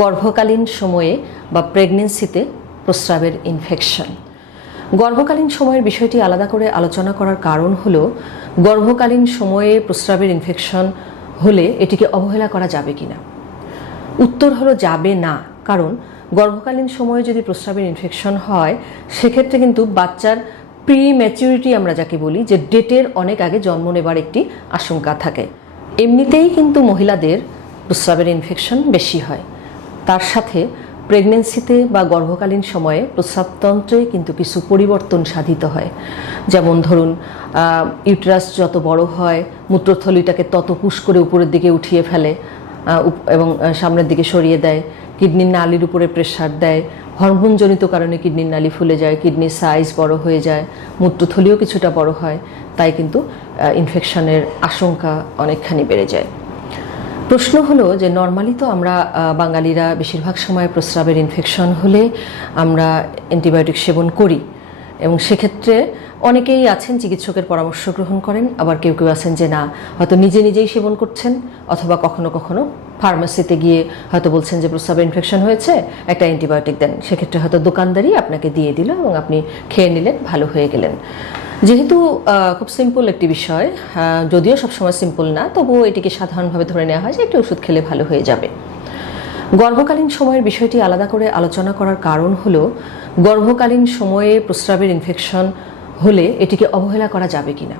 গর্ভকালীন সময়ে বা প্রেগনেন্সিতে প্রস্রাবের ইনফেকশন। গর্ভকালীন সময়ের বিষয়টি আলাদা করে আলোচনা করার কারণ হলো গর্ভকালীন সময়ে প্রস্রাবের ইনফেকশন হলে এটিকে অবহেলা করা যাবে কিনা। উত্তর হলো যাবে না, কারণ গর্ভকালীন সময়ে যদি প্রস্রাবের ইনফেকশন হয় সেক্ষেত্রে কিন্তু বাচ্চার প্রি ম্যাচুরিটি আমরা যাকে বলি, যে ডেটের অনেক আগে জন্ম নেবার একটি আশঙ্কা থাকে। এমনিতেই কিন্তু মহিলাদের প্রস্রাবের ইনফেকশন বেশি হয়, তার সাথে প্রেগনেন্সিতে বা গর্ভকালীন সময়ে প্রস্রাবতন্ত্রে কিন্তু কিছু পরিবর্তন সাধিত হয়। যেমন ধরুন, ইউটেরাস যত বড় হয় মূত্রথলিটাকে তত পুশ করে উপরের দিকে উঠিয়ে ফেলে এবং সামনের দিকে সরিয়ে দেয়, কিডনির নালির উপরে প্রেসার দেয়, হরমোনজনিত কারণে কিডনির নালি ফুলে যায়, কিডনির সাইজ বড় হয়ে যায়, মূত্রথলিও কিছুটা বড় হয়, তাই কিন্তু ইনফেকশনের আশঙ্কা অনেকখানি বেড়ে যায়। প্রশ্ন হলো যে নর্মালি তো আমরা বাঙালিরা বেশিরভাগ সময় প্রস্রাবের ইনফেকশন হলে আমরা অ্যান্টিবায়োটিক সেবন করি, এবং সেক্ষেত্রে অনেকেই আছেন চিকিৎসকের পরামর্শ গ্রহণ করেন, আবার কেউ কেউ আছেন যে না, হয়তো নিজেই সেবন করছেন, অথবা কখনো কখনো ফার্মেসিতে গিয়ে হয়তো বলছেন যে প্রস্রাবের ইনফেকশন হয়েছে, একটা অ্যান্টিবায়োটিক দেন। সেক্ষেত্রে হয়তো দোকানদারই আপনাকে দিয়ে দিল এবং আপনি খেয়ে নিলেন, ভালো হয়ে গেলেন। যেহেতু খুব সিম্পল একটি বিষয়, যদিও সবসময় সিম্পল না, তবুও এটিকে সাধারণভাবে ধরে নেওয়া হয় যে একটি ওষুধ খেলে ভালো হয়ে যাবে। গর্ভকালীন সময়ের বিষয়টি আলাদা করে আলোচনা করার কারণ হলো গর্ভকালীন সময়ে প্রস্রাবের ইনফেকশন হলে এটিকে অবহেলা করা যাবে কিনা।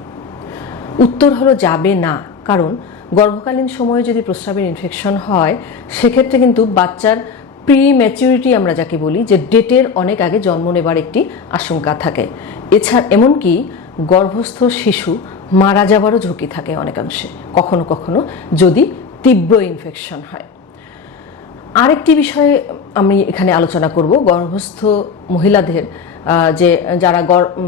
উত্তর হলো যাবে না, কারণ গর্ভকালীন সময়ে যদি প্রস্রাবের ইনফেকশন হয় সেক্ষেত্রে কিন্তু বাচ্চার প্রি ম্যাচুরিটি আমরা যাকে বলি, যে ডেটের অনেক আগে জন্ম নেবার একটি আশঙ্কা থাকে। এছাড়া এমনকি গর্ভস্থ শিশু মারা যাবারও ঝুঁকি থাকে অনেকাংশে, কখনো কখনো যদি তীব্র ইনফেকশন হয়। আরেকটি বিষয়ে আমি এখানে আলোচনা করব, গর্ভস্থ মহিলাদের যে যারা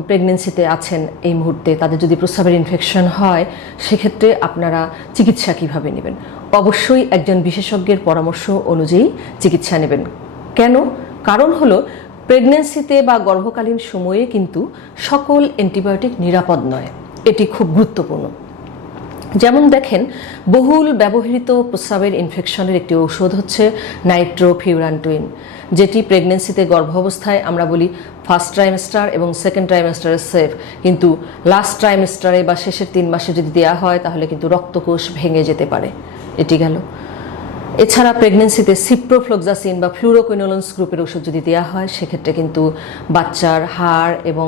প্রেগনেন্সিতে আছেন এই মুহূর্তে, তাদের যদি প্রস্রাবের ইনফেকশন হয় সেক্ষেত্রে আপনারা চিকিৎসা কিভাবে নেবেন। অবশ্যই একজন বিশেষজ্ঞের পরামর্শ অনুযায়ী চিকিৎসা নেবেন। কেন? কারণ হলো প্রেগনেন্সিতে বা গর্ভকালীন সময়ে কিন্তু সকল অ্যান্টিবায়োটিক নিরাপদ নয়, এটি খুব গুরুত্বপূর্ণ। যেমন দেখেন, বহুল ব্যবহৃত প্রস্রাবের ইনফেকশনের একটি ঔষধ হচ্ছে নাইট্রোফিউরান্টুইন, যেটি প্রেগনেন্সিতে গর্ভাবস্থায় আমরা বলি ফার্স্ট ট্রাইমেস্টার এবং সেকেন্ড ট্রাইমেস্টারে সেফ, কিন্তু লাস্ট ট্রাইমেস্টারে বা শেষের 3 মাসে যদি দেওয়া হয় তাহলে কিন্তু রক্তকোষ ভেঙে যেতে পারে। এটি গেল। এছাড়া প্রেগনেন্সিতে সিপ্রোফ্লক্সাসিন বা ফ্লুরোকুইনোলোন্স গ্রুপের ওষুধ যদি দেওয়া হয় সেক্ষেত্রে কিন্তু বাচ্চার হাড় এবং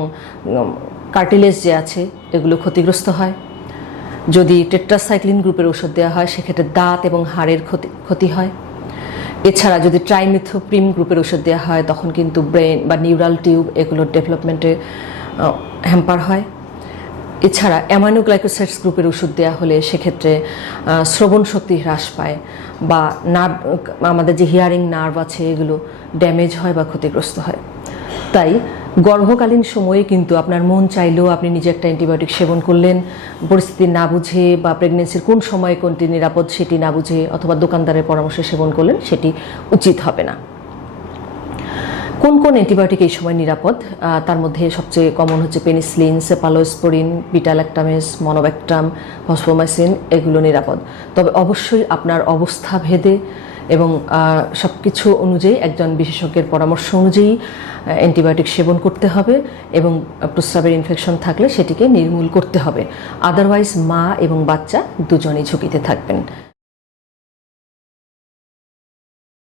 কার্টিলেজ যে আছে এগুলো ক্ষতিগ্রস্ত হয়। যদি টেট্রাসাইক্লিন গ্রুপের ওষুধ দেওয়া হয় সেক্ষেত্রে দাঁত এবং হাড়ের ক্ষতি হয়। এছাড়া যদি ট্রাইমিথোপ্রিম গ্রুপের ওষুধ দেওয়া হয় তখন কিন্তু ব্রেন বা নিউরাল টিউব এগুলোর ডেভেলপমেন্টে হ্যাম্পার হয়। এছাড়া অ্যামাইনোগ্লাইকোসাইডস গ্রুপের ওষুধ দেওয়া হলে সেক্ষেত্রে শ্রবণ শক্তি হ্রাস পায়, বা নার্ভ, আমাদের যে হিয়ারিং নার্ভ আছে এগুলো ড্যামেজ হয় বা ক্ষতিগ্রস্ত হয়। তাই গর্ভকালীন সময়ে কিন্তু আপনার মন চাইলেও আপনি নিজে একটা অ্যান্টিবায়োটিক সেবন করলেন, পরিস্থিতি না বুঝে বা প্রেগনেন্সির কোন সময় কোনটি নিরাপদ সেটি না বুঝে, অথবা দোকানদারের পরামর্শে সেবন করলেন, সেটি উচিত হবে না। কোন কোন অ্যান্টিবায়োটিক এই সময় নিরাপদ? তার মধ্যে সবচেয়ে কমন হচ্ছে পেনিসিলিন, সেফালোস্পোরিন, বিটাল্যাক্টামেস, মনোব্যাক্টাম, ফসফোমাইসিন, এগুলো নিরাপদ। তবে অবশ্যই আপনার অবস্থা ভেদে এবং সব কিছু অনুযায়ী একজন বিশেষজ্ঞের পরামর্শ অনুযায়ী অ্যান্টিবায়োটিক সেবন করতে হবে, এবং প্রস্রাবের ইনফেকশন থাকলে সেটিকে নির্মূল করতে হবে। আদারওয়াইজ মা এবং বাচ্চা দুজনেই ঝুঁকিতে থাকবেন।